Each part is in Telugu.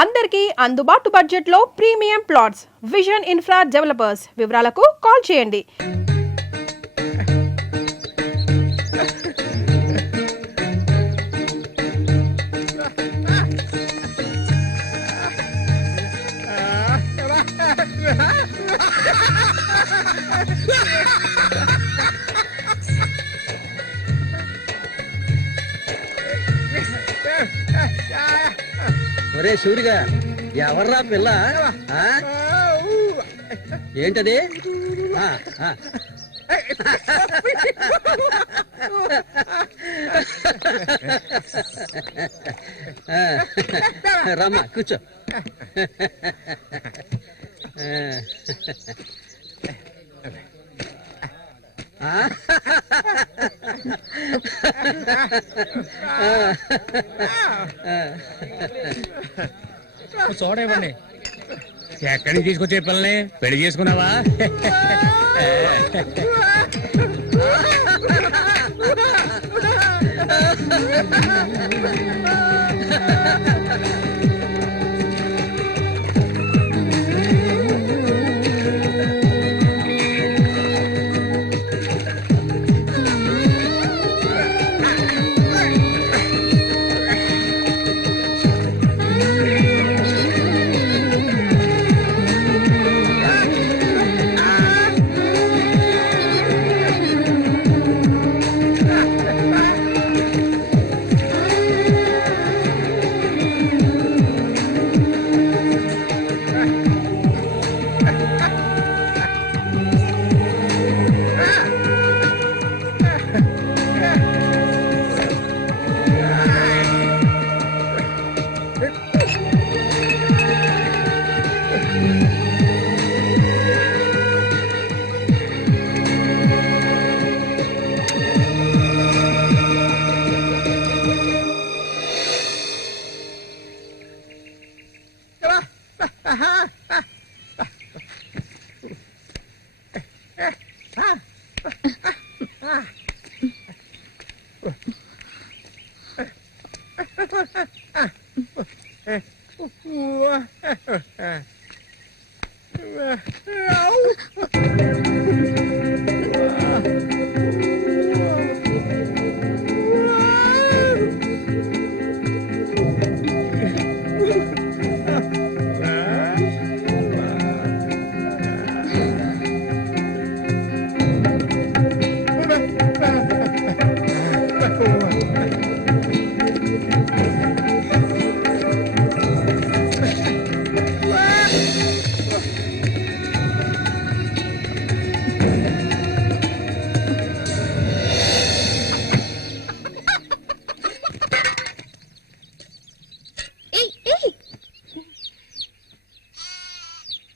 అందరికీ అందుబాటు బడ్జెట్లో premium plots vision infra developers. వివరాలకు కాల్ చేయండి. ఒరే సూరిగా, ఎవర్రా పిల్ల? ఏంటది? రమ్మా, కూర్చో. చూడండి, ఎక్కడికి తీసుకొచ్చే పిల్లని పెళ్లి చేసుకున్నావా?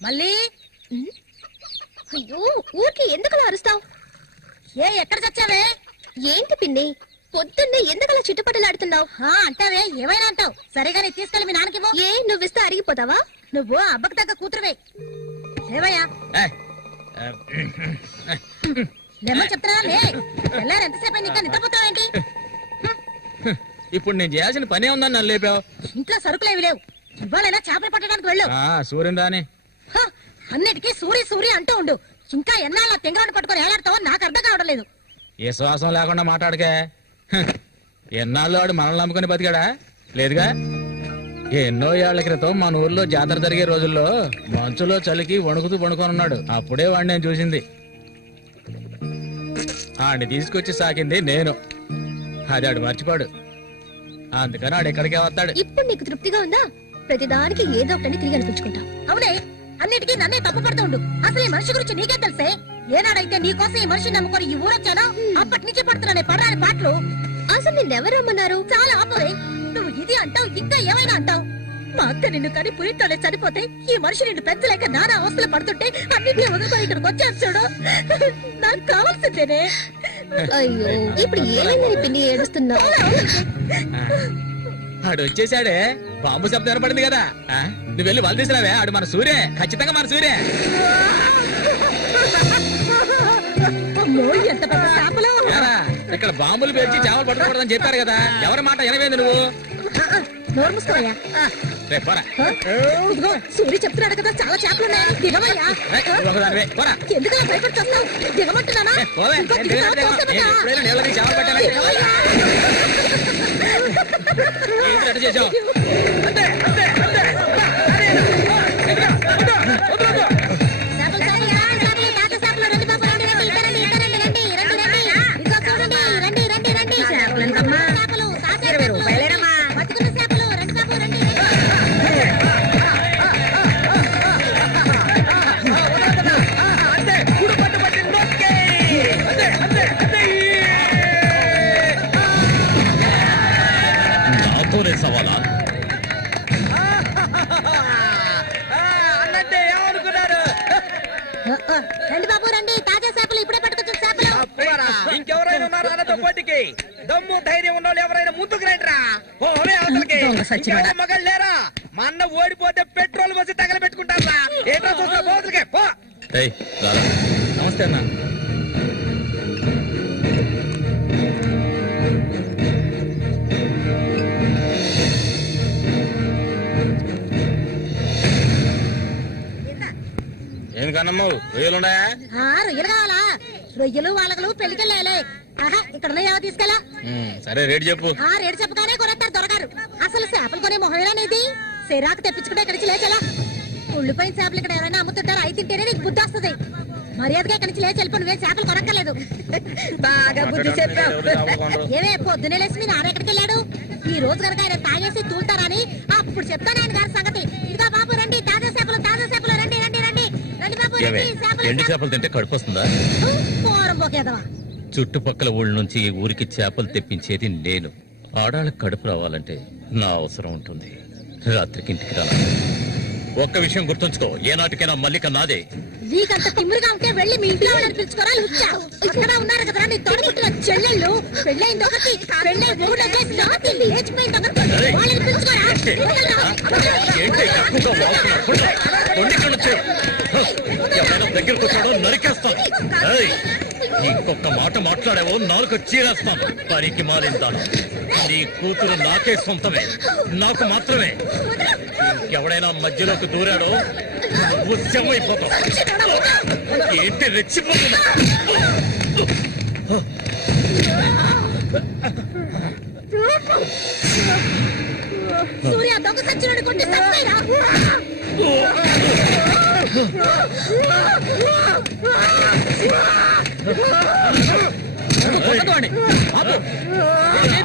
మళ్ళీ అయ్యో, ఊరికి ఎందుకలా అరుస్తావు? ఎక్కడ చచ్చావే? ఏంటి పిన్ని, పొద్దున్నే ఎందుకలా చుట్టుపట్టలాడుతున్నావు? అంటావే, ఏమైనా అంటావు. సరేగానే తీసుకెళ్ళి మీ నాన్నకి ఏ నువ్విస్తే అరిగిపోతావా? నువ్వు అబ్బకు తగ్గ కూతురువే. లేవయ్యా, లేమో చెప్తున్నా. ఎల్లారు ఎంతసేపు ఇంకా నిద్రపోతావేంటి? ఇప్పుడు నేను చేయాల్సిన పనే ఉందని నన్ను లేపావు. ఇంట్లో సరుకులేవి లేవు. ఇవాళైనా చేపలు పట్టడానికి వెళ్ళు. సూర్యుందాని అన్నిటికీ సూరి సూరి అంటూ ఉండు. ఇంకా ఎన్నాళ్ళ తెంగరాన్ని పట్టుకొని ఏలాడతావో నాకు అర్థం కావడం లేదు. ఏ శ్వాసం లేకుండా మాట్లాడకే. ఎన్నాళ్ళు వాడు మనల్ని నమ్ముకుని బతికాడా? లేదుగా. ఎన్నో ఏళ్ల క్రితం మన ఊర్లో జాతర జరిగే రోజుల్లో మంచులో చలికి వణుకుతూ పడుకొని ఉన్నాడు. అప్పుడే వాడిని నేను చూసింది. ఆడిని తీసుకొచ్చి సాకింది నేను. అది ఆడు మర్చిపోడు. అందుకని ఆడు ఎక్కడికే వస్తాడు. ఇప్పుడు నీకు తృప్తిగా ఉందా? ప్రతిదానికి ఏదో ఒకటి తిరిగి అనిపించుకుంటా. అవునే, అన్నిటికీ నన్నే తప్పు పడుతూ ఉండు. అసలు ఈ మనిషి గురించి నీకే తెలిసే. ఏనాడైతే నీకోసం ఈ మనిషిని నమ్ముకొని ఈ ఊరొచ్చానో అప్పటి నుంచి పడుతున్నానే పడరాని పాటలు. అసలు నిన్నెవరమ్మన్నారు? చాలా ఆపవే. నువ్వు ఇది అంటావు, ఇంకా ఏమైనా అంటావు. మా అక్క నిన్ను కని పురిట్లోనే చనిపోతే ఈ మనిషి నిన్ను పెంచలేక నానా అవస్థలు పడుతుంటే అన్నింటినీ వదులుకొని ఇక్కడికి వచ్చాను చూడు. నాకు కావాల్సిందేనే. అయ్యో, ఇప్పుడు ఏమైందని పిన్ని ఏడుస్తున్నావు? ఆడు వచ్చేసాడే. బాంబు శబ్దం వినపడింది కదా. నువ్వు వెళ్ళి వాళ్ళు తీసినావే. ఆడు మన సూర్య, ఖచ్చితంగా మన సూర్య. ఎంత ఇక్కడ బాంబులు పేర్చి చేపలు పట్టుకోకూడదని చెప్పారు కదా. ఎవరి మాట వినవేంది నువ్వు? నోరు మూసుకోవయ్యా. రేపు పోరా. ఇదిగో సూరి చెప్తున్నాడు కదా చాలా చేపలు ఉన్నాయని దిగవయ్యా. ఒకదానివే, పోరా. ఎందుకు భయపడుతున్నావు? దిగమంటున్నానా? పోవే. ఇంకో నేను దిగుతావా? దిగను, తోసేదటా? నేను ఎప్పుడైనా నీళ్ళని చేపలు పెట్టానా? దిగవయ్యా. ఏంటి అట్ట చేసావు? చేపలు చాలయ్యా, చేపలు, తాత చేపలు, రండి బాబు, రండి, రండి, ఇద్దరు రండి, ఇద్దరు రండి, రండి, రండి, రండి. ఇదిగో చూడండి, రండి, రండి, రండి. చేపలు ఎంతమ్మా? చేపలు, తాత చేపలు, బతుకున్న చేపలు, రండి బాబు, రండి, రండి. నాతోనే సవాలా? అన్నట్టే ఏమనుకున్నారు? రండి బాబు, రండి, తాజా చేపలు, ఇప్పుడే పట్టుకొచ్చిన చేపలు. అబ్బోరా, ఇంకెవరైనా ఉన్నారా అన్నతో పోటీకి? దమ్ము ధైర్యం ఉన్న వాళ్ళు ఎవరైనా ముందుకు రండిరా. ఓరే అవతలకి. ఇంకెవరు మగాళ్ళు లేరా? మా అన్న ఓడిపోతే పెట్రోల్ పోసి తగలబెట్టుకుంటారా? ఏంటో చూస్తా పోతులకే పో. నమస్తే అన్న. ఎందుకన్నమ్మ రొయ్యలున్నాయా? రొయ్యలు కావాలా? రొయ్యలు వాళ్ళగలు పెళ్లికెళ్ళాలి. ఆహా, ఇక్కడ ఉన్నాయా తీసుకెళ్ళా. సరే రేటు చెప్పు. రేటు చెప్పగానే కొనేస్తారు దొరగారు. అసలు చేపలు కొనే మొహమేనానేది? సిరాకు తెప్పించుకుంటే ఇక్కడికి లేచెలా. ఉళ్ళిపోయిన చేపలు ఇక్కడ ఎవరైనా అమ్ముతుంటారు, అయి తింటేనే నీకు బుద్ధి వస్తుంది. మర్యాదగా ఇక్కడి నుంచి లేచి వెళ్ళిపోయి నువ్వే చేపలు కొనక్కర్లేదు. బాగా బుద్ధి చెప్పావు. ఏమే పొద్దునే లేచి మీ నాన్న ఎక్కడికి వెళ్ళాడు? ఈ రోజు కనుక ఆయన తాగేసి తూలుతారని అప్పుడు చెప్తాను ఆయన గారి సంగతి. ఇదిగో బాబు రండి, తాజా చేపలు, రండి, రండి, రండి, రండి బాబు, రండి. ఎండి చేపలు తింటే కడుపు వస్తుందా? పోరం పోకేదవా. చుట్టుపక్కల ఊళ్ళ నుంచి ఈ ఊరికి చేపలు తెప్పించేది నేను. ఆడాళ్ళకి కడుపు రావాలంటే నా అవసరం ఉంటుంది. రాత్రికి ఇంటికి రాను. ఒక్క విషయం గుర్తుంచుకో, ఏనాటికైనా మల్లిక నాదే. నీకంత తిమ్మిరిగా ఉంటే వెళ్ళి మీ ఇంట్లో వాళ్ళని పిలుచుకోరా. లుచ్చా ఇక్కడ ఉన్నారు కదా నీ తోడుకుంటున్న చెల్లెళ్ళు. పెళ్ళైంది ఒకటి, పెళ్ళై మూడు లేచిపోయింది ఒకటి. వాళ్ళని పిలుచుకోరా. ఏంటి ఎక్కువగా వాగుతున్నావు? కొన్ని కళ్ళు చేయి. ఎవరైనా దగ్గరకు వచ్చాడో నరికేస్తాను. ఏయ్, ఇంకొక మాట మాట్లాడావో నాలుగు చీరేస్తాను. పనికి మాలింతాను. నీ కూతురు నాకే సొంతమే, నాకు మాత్రమే. ఎవడైనా మధ్యలోకి దూరాడో నువ్వు శవమైపోతావు. ఏంటి రెచ్చిపోతున్నా? సూర్య దొంగ సచ్చినోడు కొట్టి చంపేరా.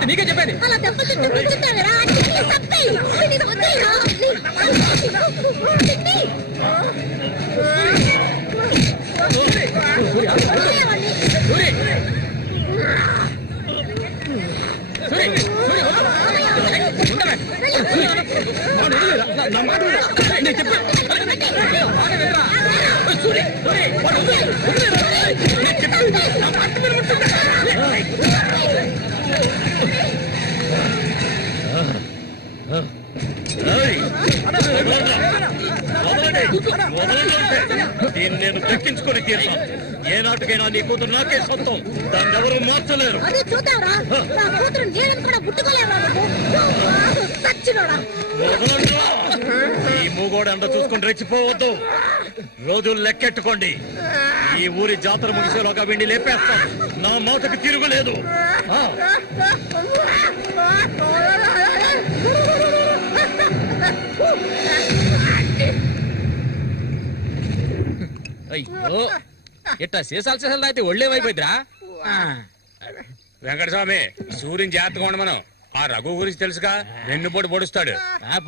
నీకే చెప్పేది. అలా దెబ్బతింటే కూర్చుంటావేరా. చంపేయి. వదిలేరా. దీన్ని నేను దక్కించుకొని తీరుతాను. ఏనాటికైనా నీ కూతురు నాకే సొంతం. దాన్ని ఎవరు మార్చలేరు. అదే చూద్దాంరా. నా కూతురు నీళ్ళని కూడా ముట్టుకోలేవా నువ్వు? సచ్చినోడా. ఈ మూగోడు అండ చూసుకుని రెచ్చిపోవద్దు. రోజులు లెక్కెట్టుకోండి. ఈ ఊరి జాతర ముగిసేలోగా వెండి లేపేస్తాను. నా మాటకు తిరుగులేదు. అయ్యో, ఇట్టా సీసాలు సీసాలు అయితే ఒళ్ళేమైపోయిద్దిరా. వెంకటస్వామి, సూర్యుని జాగ్రత్తగా ఉండమనం. ఆ రఘు గురించి తెలుసుగా, వెన్నుపోటు పొడుస్తాడు.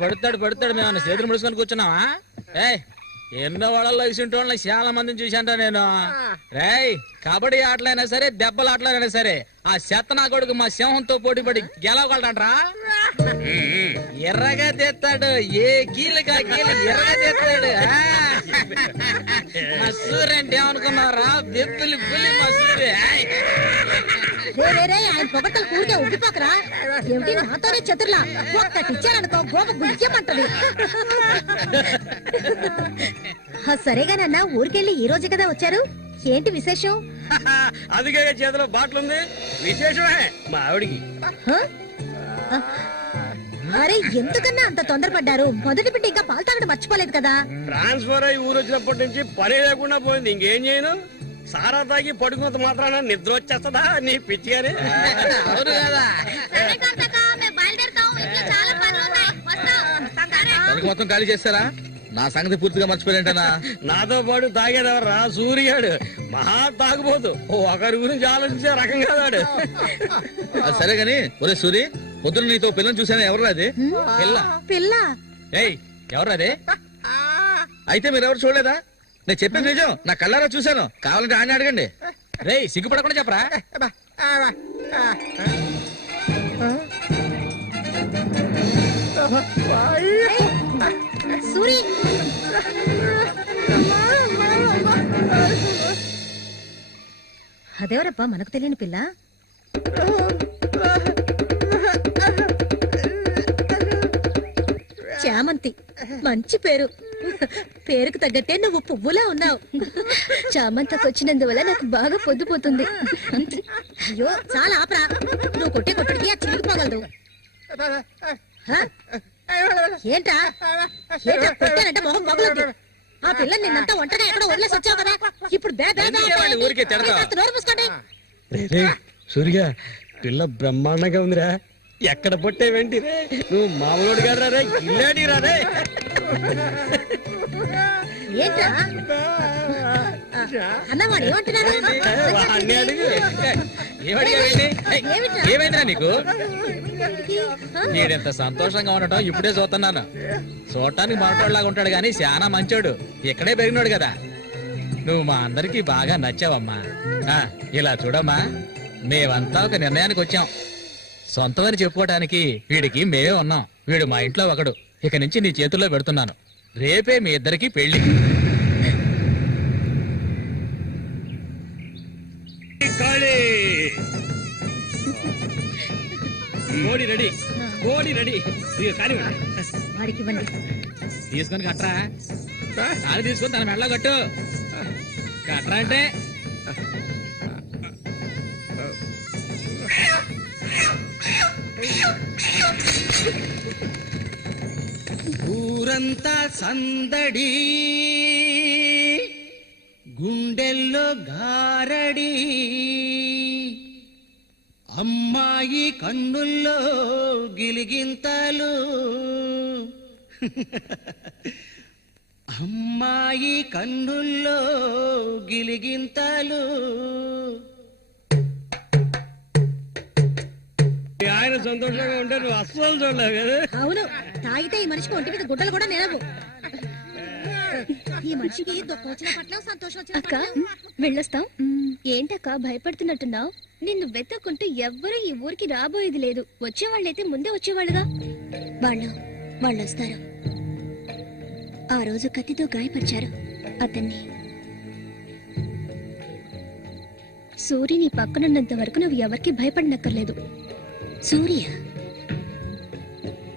పడుతాడు మేము చేతులు ముడుచుకొని కూర్చున్నావా? ఎన్నో వాళ్ళలో ఇసుంటి వాళ్ళని చాలా మందిని చూశాంట నేను. రేయ్, కబడ్డీ ఆటలైనా సరే, దెబ్బల ఆటలైనా సరే, ఆ చెత్తనా కొడుకు మా సింహంతో పోటీ పడి గెలవగలడంట్రా. ఎర్రగా తెస్తాడు, ఏ కీలుగా కీలు ఎర్రగా తెస్తాడు. మా సూర్యంటే ఏమనుకున్నారా? బెబ్బులి పులి మా సూర్య. ఆయన పొగట్టలు కూడితే ఉబ్బిపోకరా. ఏమిటి నాతోనే చతుర్లా? ఒక్కటి ఇచ్చారనుకో గోప గుజ్జమంటది. సరేగానన్నా, ఊరికెళ్ళి ఈ రోజు కదా వచ్చారు. ఏంటి విశేషం? అదిగే చేతిలో బాటిల్ ఉంది. విశేషమే మా ఆవిడికి. అరే ఎందుకన్నా అంత తొందరపడ్డారు? మొదటి బిడ్డ ఇంకా పాలు తాగడం మర్చిపోలేదు కదా. ట్రాన్స్ఫర్ అయ్యి ఊరు వచ్చినప్పటి నుంచి పని లేకుండా పోయింది. ఇంకేం చేయను? సారా తాగి పడుకున్నంత మాత్రాన నిద్ర వచ్చేస్తుందా నీ పిచ్చిగానే? అవును కదా. పనికి మొత్తం ఖాళీ చేస్తారా? నా సంగతి పూర్తిగా మర్చిపోయినట్టనా? నాతో పాటు తాగేదెవర్రా? సూర్యాడు మహా తాగుపోతు. ఒకరి గురించి ఆలోచించే రకం కాదాడు. అది సరే గాని ఒరే సూరి, పొద్దున నీతో పిల్లని చూసాను. ఎవరు అది పిల్ల? పిల్ల ఏయ్ ఎవరు అది? అయితే మీరు ఎవరు చూడలేదా? నేను చెప్పేది నిజం, నా కళ్ళారా చూశాను. కావాలంటే ఆయన అడగండి. రేయ్ సిగ్గుపడకుండా చెప్పరా? సూరి అదేవరప్పా మనకు తెలియని పిల్ల? చామంతి, మంచి పేరు. పేరుకు తగ్గట్టే నువ్వు పువ్వులా ఉన్నావు. చామంతకు వచ్చినందువల్ల నాకు బాగా పొద్దుపోతుంది. అయ్యో చాలా ఆపరా, నువ్వు కొట్టే కొట్టుడికి ఆ చిరిగిపోగలదు. ఏంటా ఏంటా కొట్టానంటే మొహం పగలదు. ఆ పిల్లని నిన్నంతా ఒంటగా ఎక్కడో వదిలేసి వచ్చావు కదా. ఇప్పుడు ఊరికే తిడతా. నోరు మూసుకోండి. సూర్య పిల్ల బ్రహ్మాండంగా ఉందిరా. ఎక్కడ పుట్టేవేంటి రే? నువ్వు మామూలుడు కాదు రే, ఇల్లాడి రే. ఏంటా అన్నవాడు ఏమంటున్నాడు? వాడిని అడుగు. ఏమైందిరా నీకు? నేనెంత సంతోషంగా ఉండటం ఇప్పుడే చూస్తున్నాను. చూడటానికి మాట్లాడలాగా ఉంటాడు గాని చాలా మంచోడు. ఇక్కడే పెరిగినాడు కదా. నువ్వు మా అందరికి బాగా నచ్చావమ్మా. ఇలా చూడమ్మా, మేమంతా ఒక నిర్ణయానికి వచ్చాం. సొంతమని చెప్పుకోవటానికి వీడికి మేమే ఉన్నాం. వీడు మా ఇంట్లో ఒకడు. ఇక నుంచి నీ చేతుల్లో పెడుతున్నాను. రేపే మీ ఇద్దరికి పెళ్లి. కోడి రెడీ, కోడి రెడీ. వాడికి ఇవ్వండి. తీసుకొని కట్టరా. కాలు తీసుకొని తన మెడలో కట్టు. కట్టరా అంటే ఊరంతా సందడి, గుండెల్లో గారడి, అమ్మాయి కన్నుల్లో గిలిగింతలు, అమ్మాయి కన్నుల్లో గిలిగింతలు. ఆయన సంతోషంగా ఉంటే నువ్వు అస్సలు చూడలేవు కదా. అవును, తాగితే ఈ మనిషికి ఒంటి మీద గుడ్డలు కూడా నిలవు. ఈ మనిషికి దుఃఖం వచ్చిన పట్ల సంతోషం వచ్చిన అక్క వెళ్ళొస్తాం. ఏంటక్క భయపడుతున్నట్టున్నావు? నిన్ను వెతకుంటూ ఎవ్వరూ ఈ ఊరికి రాబోయేది లేదు. వచ్చేవాళ్ళైతే ముందే వచ్చేవాళ్ళుగా. వాళ్ళు వస్తారు. ఆ రోజు కత్తితో గాయపరిచారు అతన్ని. సూర్య నీ పక్కనున్నంత వరకు నువ్వు ఎవరికి భయపడనక్కర్లేదు. సూర్య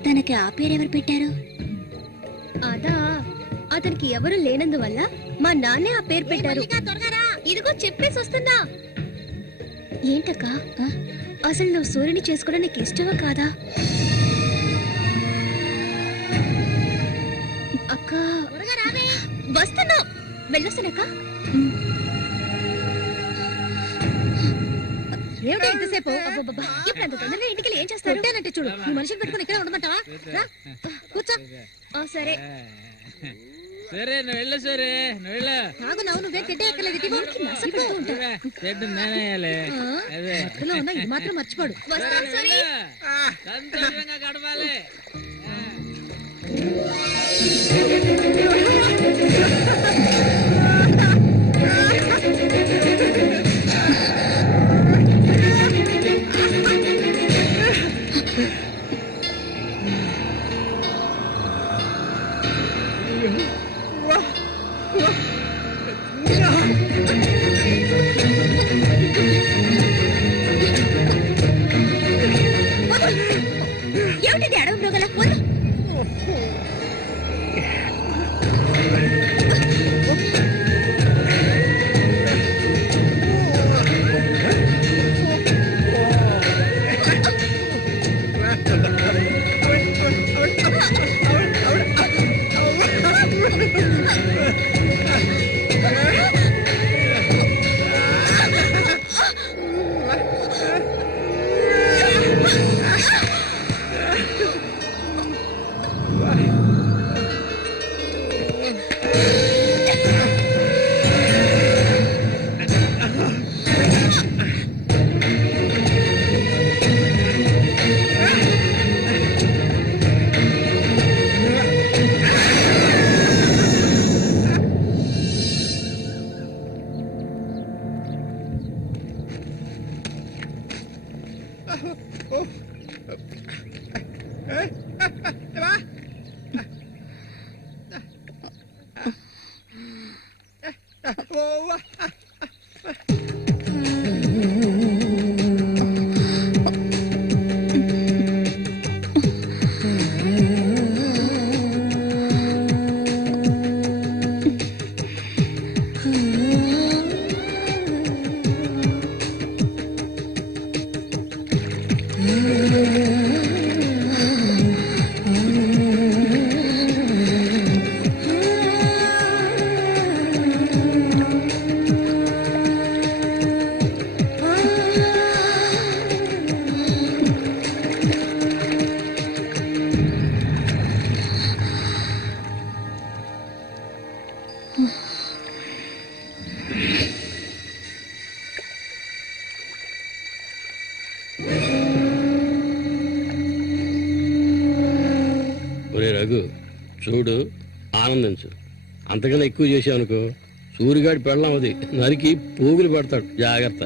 తనకి ఆ పేరెవరు పెట్టారు? అదా, అతనికి ఎవరు లేనందువల్ల మా నాన్నే ఆ పేరు పెట్టారు. ఇదిగో చెప్పేసి వస్తున్నా. ఏంటక్క, అసలు నువ్వు సూర్యుని చేసుకోవడం నీకు ఇష్టమా కాదా? అక్క వస్తున్నా, వెళ్ళొస్తానక్క. ఏమిటి ఎంతసేపు? ఇప్పుడు అంత తొందరగా ఇంటికి ఏం చేస్తారు? అంటే చూడు, ఈ మనిషిని పెట్టుకుని ఇక్కడ ఉండమంటావా? కూర్చో. సరే సరే నువ్వు వెళ్ళు. సరే నువ్వు వెళ్ళు. తాగు నవ్వు, నువ్వే కెట్టే ఎక్కలేదు. మత్తులో ఉన్నా ఇది మాత్రం మర్చిపోడు. వస్తాను సూరి. సంతోషంగా గడపాలి. ఏమిటిది అడవి మృగల? చూడు ఆనందించు. అంతకన్నా ఎక్కువ చేసావు అనుకో సూరిగాడి పెళ్ళం అది నరికి పోగులు పెడతాడు. జాగ్రత్త.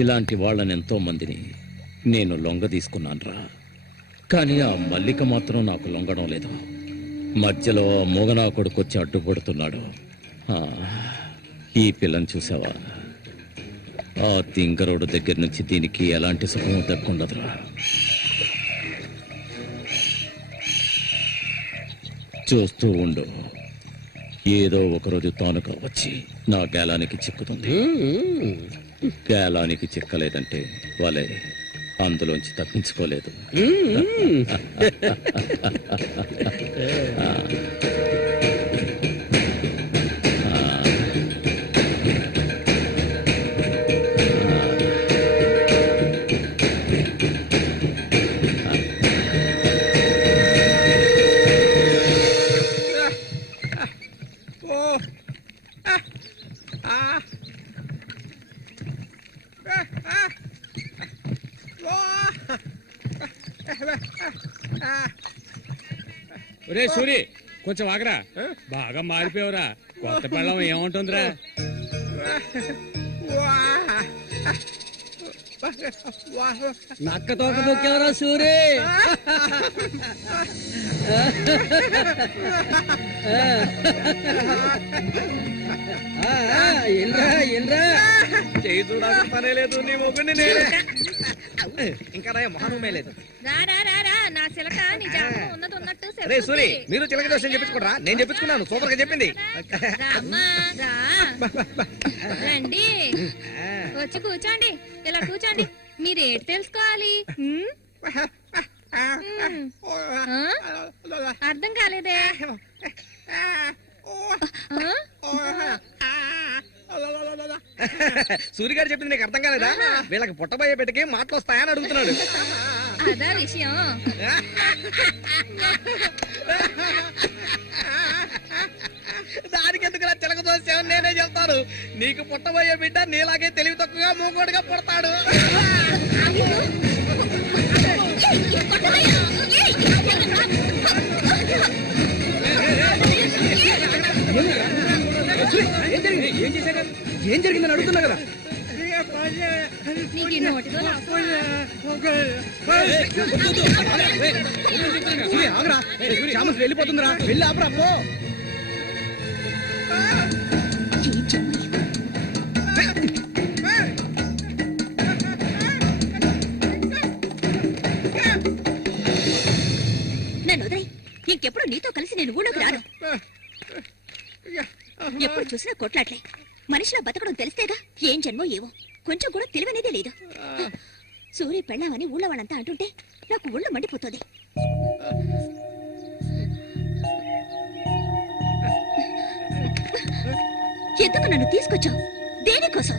ఇలాంటి వాళ్ళని ఎంతో మందిని నేను లొంగ తీసుకున్నానురా. కానీ ఆ మల్లిక మాత్రం నాకు లొంగడం లేదు. మధ్యలో మూగనా కొడుకొచ్చి అడ్డుపడుతున్నాడు. ఈ పిల్లని చూసావా? ఆ తింకరోడు దగ్గర నుంచి దీనికి ఎలాంటి సుఖం దక్కుండదురా. చూస్తూ ఉండు, ఏదో ఒకరోజు తానుక వచ్చి నా గేలానికి చిక్కుతుంది. గేలానికి చిక్కలేదంటే వాళ్ళే అందులోంచి తప్పించుకోలేదు. ఒరే సూరి, కొంచెం ఆగరా. బాగా మారిపోయావురా. కొత్త పెళ్ళం ఏముంటుందిరా? నక్క తోక దొక్కేవరా సూరి. చేయి చూడాల్సిన పనే లేదు, నీ మొగ్గుని నేనే. ఇంకా నా మొహమే లేదు. రే సూరి, మీరు చిలక దోషం చెప్పించుకోరా? నేను చెప్పించుకున్నాను, సూపర్ గా చెప్పింది. రండి, వచ్చి కూర్చోండి. ఇలా కూర్చోండి. మీరేటి తెలుసుకోవాలి? అర్థం కాలేదే? సూరి గారు చెప్పింది నీకు అర్థం కాలేదా? వీళ్ళకి పుట్టబోయే బిడ్డకి మాటలు వస్తాయని అడుగుతున్నాడు. అదా విషయం. దానికి ఎందుకు చిలక దోషం? నేనే చెప్తాను. నీకు పుట్టబోయే బిడ్డ నీలాగే తెలివి తక్కువగా మూకోడుగా పుడతాడు. ఏం జరిగిందని అడుగుతున్నా కదా. వెళ్ళిపోతుందిరా, వెళ్ళి ఆపరా. నన్ను వదిలేయ్. ఇంకెప్పుడు నీతో కలిసి నేను ఊళ్ళోకి రాను. ఎప్పుడు చూసినా కొట్లాట్లే. మనిషిలా బతకడం తెలిస్తేగా. ఏం జన్మో ఏవో, కొంచెం కూడా తెలివనేదే లేదు. సూర్య పెళ్ళామని ఊళ్ళో వాళ్ళంతా అంటుంటే నాకు ఊళ్ళో మండిపోతుంది. ఎందుకు నన్ను తీసుకొచ్చావు? దేనికోసం?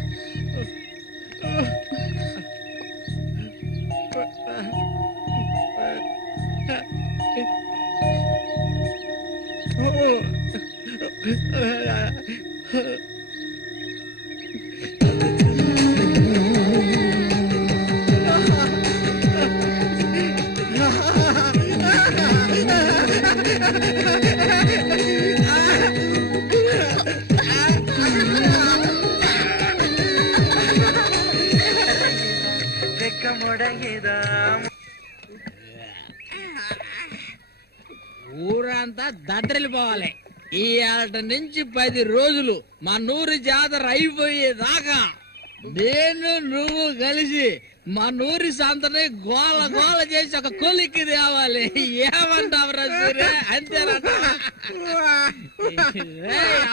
ఊరంతా దద్దరిల్లిపోవాలి. ఈ ఏట నుంచి 10 రోజులు మా నూరి జాతర అయిపోయేదాకా నేను నువ్వు కలిసి మా నూరి సంతని గోల గోల చేసి ఒక కొలిక్కి తేవాలి. ఏమంటావురా సూర్య? అంతేనట.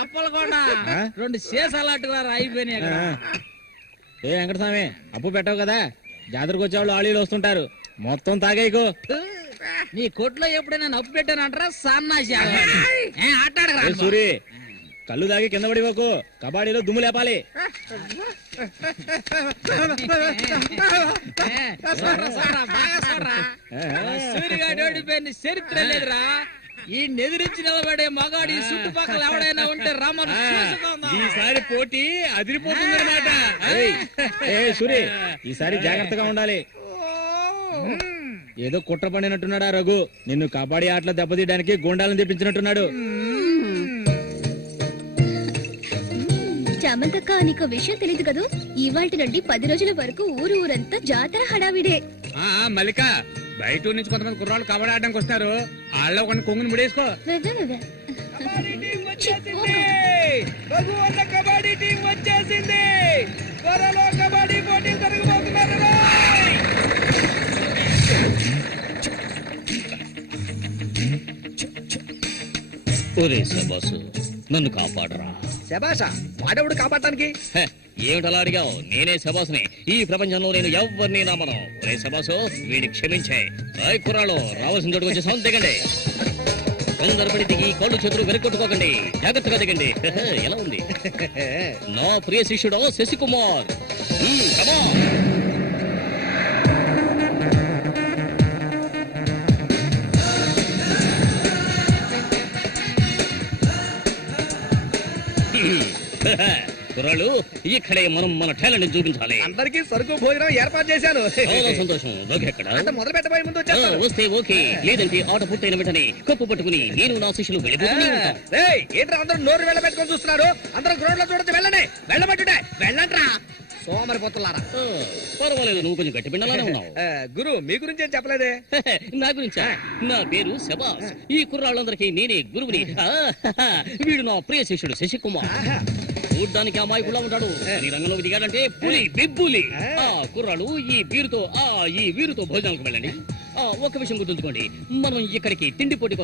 అప్పలు కూడా 2 సీసాలట్టుగా అయిపోయినాయి. ఏ వెంకటస్వామి, అప్పు పెట్టావు కదా, జాతరకు వచ్చేవాళ్ళు ఆళీలు వస్తుంటారు, మొత్తం తాగేయకు. నీ కొట్లో ఎప్పుడైనా నప్పు పెట్టానంటారా? సన్నాసి ఆటాడరా సూరి, కళ్ళు తాగి కింద పడిపోకు. కబాడీలో దుమ్ము లేపాలి. సూర్యగాడి ఓడిపోయిన చరిత్ర లేదురా. ఈ నెదిరించి నిలబడే మగాడు ఈ చుట్టుపక్కల ఎవడైనా ఉంటే రమ్మను. ఈసారి పోటీ అదిరిపోతుంది అన్నమాట. సూరి, ఈసారి జాగ్రత్తగా ఉండాలి. ఏదో కుట్ర పడినట్టున్నాడా రఘు? నిన్ను కబడ్డీ ఆటలో దెబ్బతీయడానికి గుండాలను తెప్పించినట్టున్నాడు. చామంతక్క, నీకు విషయం తెలీదు కదూ, ఇవాల్టి నుండి 10 రోజుల వరకు ఊరంతా జాతర హడావిడే. ఆ మల్లిక, బయట ఊరు నుంచి కొంతమంది కుర్రాళ్ళు కబడ్డీ ఆడడానికి వస్తారు. వాళ్ళ ఒక కొంగుని ముడేసుకో. రఘు అన్న కబడ్డీ టీం వచ్చేసింది. త్వరలో కబడ్డీ పోటీలు జరగబోతున్నారు. ఒరే శబాసు, నన్ను కాపాడరా. శబాషా, వాడెవడు కాపాడటానికి? హె, ఏమిటలా అడిగావు? నేనే శబాసుని. ఈ ప్రపంచంలో నేను ఎవరిని నమ్మను. ఒరే శబాసు, వీడిని క్షమించే. కుర్రాళ్ళు రావాల్సిన చోటుకు వచ్చేసాం, దిగండి. వెందరపడి దిగి కాళ్ళు చేతులు వెనక్కొట్టుకోకండి, జాగ్రత్తగా దిగండి. ఎలా ఉంది నా ప్రియ శిష్యుడు శశికుమార్? come on. కుర్రాళ్ళు, ఇక్కడే మనం మన టాలెంట్ చూపించాలి. అందరికీ సరుకు భోజనం ఏర్పాటు చేశాను. చాలా సంతోషం. ఓకే, ఎక్కడ అంటే మొదలు పెట్టబోయే ముందు వచ్చేస్తాను. వస్తే ఓకే, లేదంటే ఆట పూర్తయిన వెంటనే కప్పు పట్టుకుని నేను నా శిష్యులు వెళ్ళిపోతూనే ఉంటాం. ఏంట్రా అందరూ నోరు వెళ్ళబెట్టుకొని చూస్తున్నారు? అందరూ గ్రౌండ్ లో చూడొచ్చు, వెళ్ళండి. వెళ్ళబట్టుంటే వెళ్ళంట్రా సోమరిపోతున్నారా. పర్వాలేదు, నువ్వు కొంచెం గట్టి పిండాలనే ఉన్నావు. గురు, మీ గురించి ఏం చెప్పలేదే? నా గురించా? నా పేరు శబాస్. ఈ కుర్రాళ్ళందరికీ నేనే గురువుని. వీడు నా ప్రియ శిష్యుడు శశికుమార్. చూడ్డానికి అమాయకులా ఉంటాడు, ఈ రంగంలోకి దిగాడంటే పులి బిబ్బులి. కుర్రాళ్ళు, ఈ వీరుతో భోజనానికి వెళ్ళండి. ఒక విషయం గుర్తుంచుకోండి, మనం ఇక్కడికి తిండి పోటీ కోసం